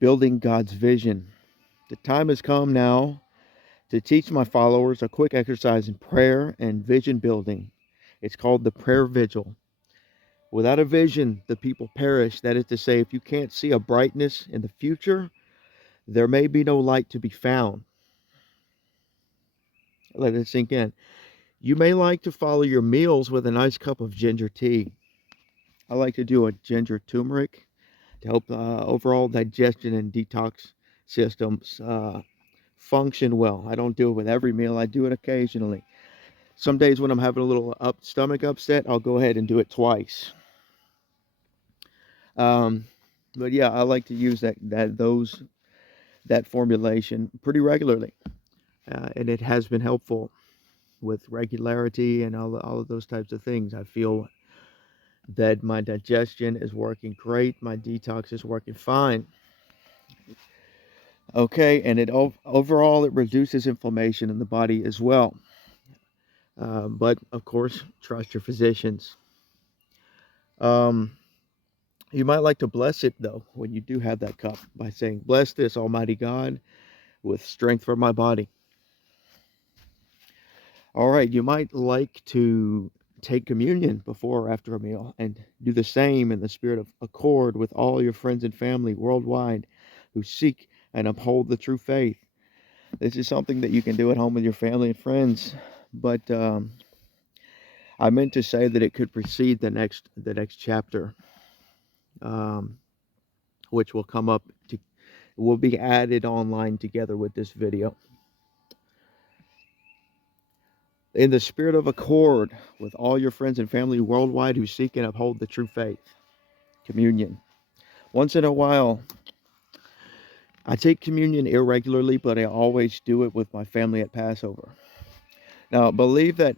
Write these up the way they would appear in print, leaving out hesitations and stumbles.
building God's vision. The time has come now to teach my followers a quick exercise in prayer and vision building. It's called the Prayer Vigil. Without a vision, the people perish. That is to say, if you can't see a brightness in the future, there may be no light to be found. Let it sink in. You may like to follow your meals with a nice cup of ginger tea. I like to do a ginger turmeric to help overall digestion and detox systems function well. I don't do it with every meal. I do it occasionally. Some days when I'm having a little stomach upset, I'll go ahead and do it twice. Um, but yeah, I like to use that formulation pretty regularly, and it has been helpful with regularity and all of those types of things. I feel that my digestion is working great, my detox is working fine. Okay, and overall it reduces inflammation in the body as well. But of course, trust your physicians. Um, you might like to bless it though when you do have that cup by saying, "Bless this, Almighty God, with strength for my body." All right, you might like to take communion before or after a meal and do the same in the spirit of accord with all your friends and family worldwide who seek and uphold the true faith. This is something that you can do at home with your family and friends, but I meant to say that it could precede the next chapter, um, which will come up to will be added online together with this video. In the spirit of accord with all your friends and family worldwide who seek and uphold the true faith. Communion. Once in a while, I take communion irregularly, but I always do it with my family at Passover. Now, believe that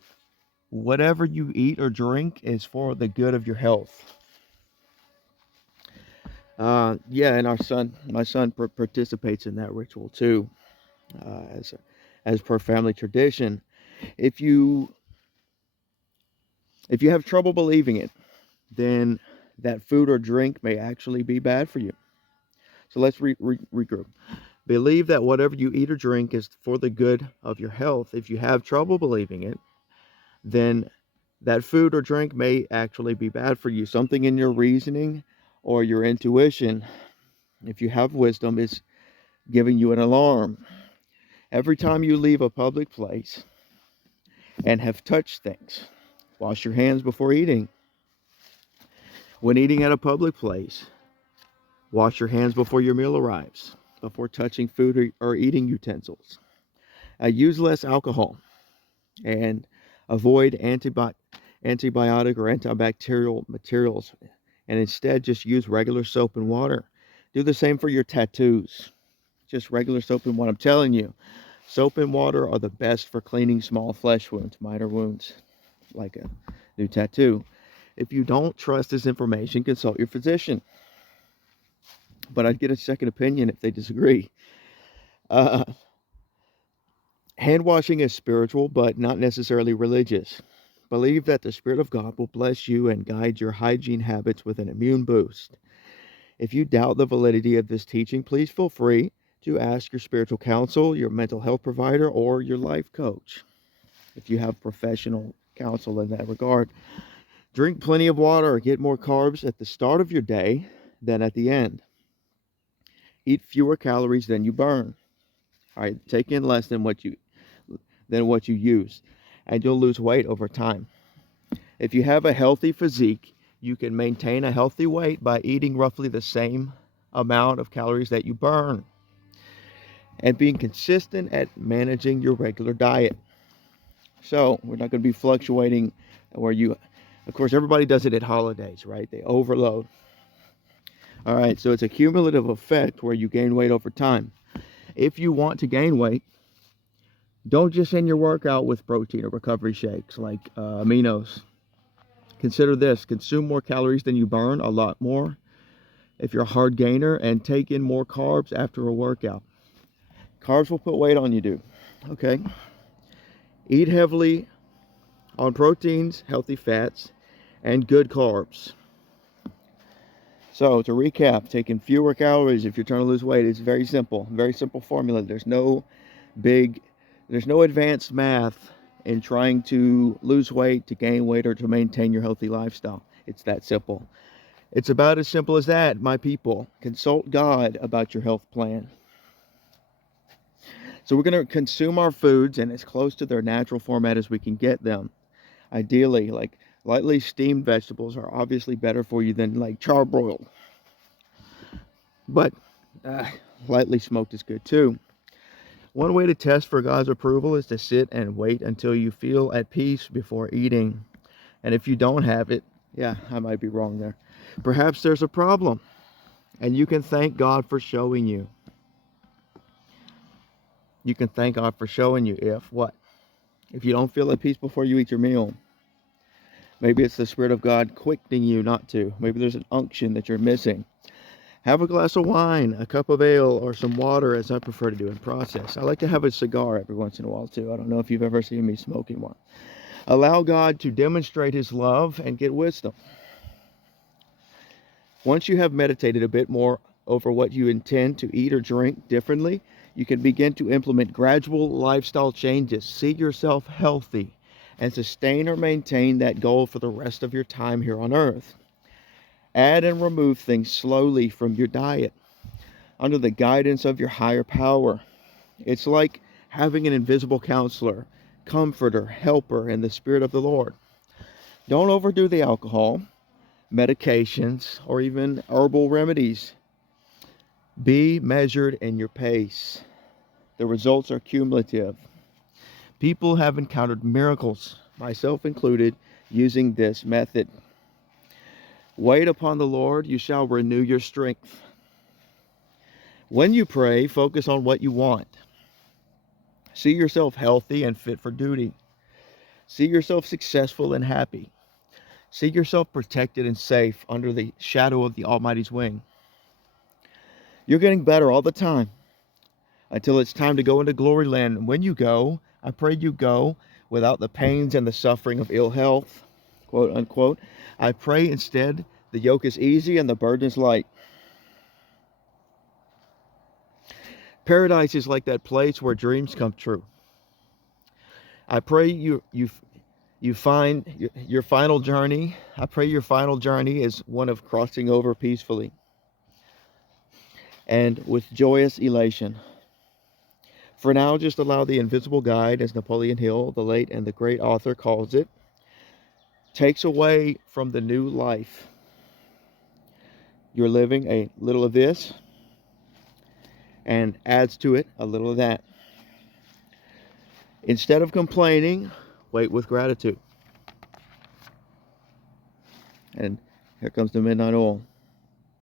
whatever you eat or drink is for the good of your health. Yeah, and my son participates in that ritual too, as per family tradition. If you if you have trouble believing it, then that food or drink may actually be bad for you. So let's regroup. Believe that whatever you eat or drink is for the good of your health. If you have trouble believing it, then that food or drink may actually be bad for you. Something in your reasoning or your intuition, if you have wisdom, is giving you an alarm. Every time you leave a public place and have touched things, wash your hands before eating. When eating at a public place, wash your hands before your meal arrives, before touching food or eating utensils. Use less alcohol and avoid antibiotic or antibacterial materials, and instead just use regular soap and water. Do the same for your tattoos. Just regular soap and water. I'm telling you, soap and water are the best for cleaning small flesh wounds, minor wounds, like a new tattoo. If you don't trust this information, consult your physician. But I'd get a second opinion if they disagree. Uh, Hand washing is spiritual, but not necessarily religious. Believe that the Spirit of God will bless you and guide your hygiene habits with an immune boost. If you doubt the validity of this teaching, please feel free to ask your spiritual counsel, your mental health provider, or your life coach if you have professional counsel in that regard. Drink plenty of water or get more carbs at the start of your day than at the end. Eat fewer calories than you burn. All right, take in less than what you use, and you'll lose weight over time. If you have a healthy physique, you can maintain a healthy weight by eating roughly the same amount of calories that you burn and being consistent at managing your regular diet. So we're not going to be fluctuating of course, everybody does it at holidays, right? They overload. All right, so it's a cumulative effect where you gain weight over time. If you want to gain weight, don't just end your workout with protein or recovery shakes like aminos. Consider this: consume more calories than you burn, a lot more, if you're a hard gainer, and take in more carbs after a workout. Carbs will put weight on you, dude. Okay? Eat heavily on proteins, healthy fats, and good carbs. So to recap, taking fewer calories if you're trying to lose weight is very simple formula. There's no advanced math in trying to lose weight, to gain weight, or to maintain your healthy lifestyle. It's that simple. It's about as simple as that, my people. Consult God about your health plan. So we're going to consume our foods in as close to their natural format as we can get them. Ideally, like lightly steamed vegetables are obviously better for you than like charbroiled. But lightly smoked is good too. One way to test for God's approval is to sit and wait until you feel at peace before eating. And if you don't have it, yeah, I might be wrong there. Perhaps there's a problem, and you can thank God for showing you. You can thank God for showing you if what? If you don't feel at peace before you eat your meal. Maybe it's the Spirit of God quickening you not to. Maybe there's an unction that you're missing. Have a glass of wine, a cup of ale, or some water, as I prefer to do in process. I like to have a cigar every once in a while, too. I don't know if you've ever seen me smoking one. Allow God to demonstrate His love and get wisdom. Once you have meditated a bit more over what you intend to eat or drink differently, you can begin to implement gradual lifestyle changes. See yourself healthy and sustain or maintain that goal for the rest of your time here on earth. Add and remove things slowly from your diet under the guidance of your higher power. It's like having an invisible counselor, comforter, helper in the Spirit of the Lord. Don't overdo the alcohol, medications, or even herbal remedies. Be measured in your pace. The results are cumulative. People have encountered miracles, myself included, using this method. Wait upon the Lord, you shall renew your strength. When you pray, focus on what you want. See yourself healthy and fit for duty. See yourself successful and happy. See yourself protected and safe under the shadow of the Almighty's wing. You're getting better all the time until it's time to go into glory land. And when you go, I pray you go without the pains and the suffering of ill health, quote unquote. I pray instead the yoke is easy and the burden is light. Paradise is like that place where dreams come true. I pray you find your final journey. I pray your final journey is one of crossing over peacefully and with joyous elation. For now, just allow the invisible guide, as Napoleon Hill, the late and the great author, calls it, takes away from the new life. You're living a little of this and adds to it a little of that. Instead of complaining, wait with gratitude. And here comes the midnight oil.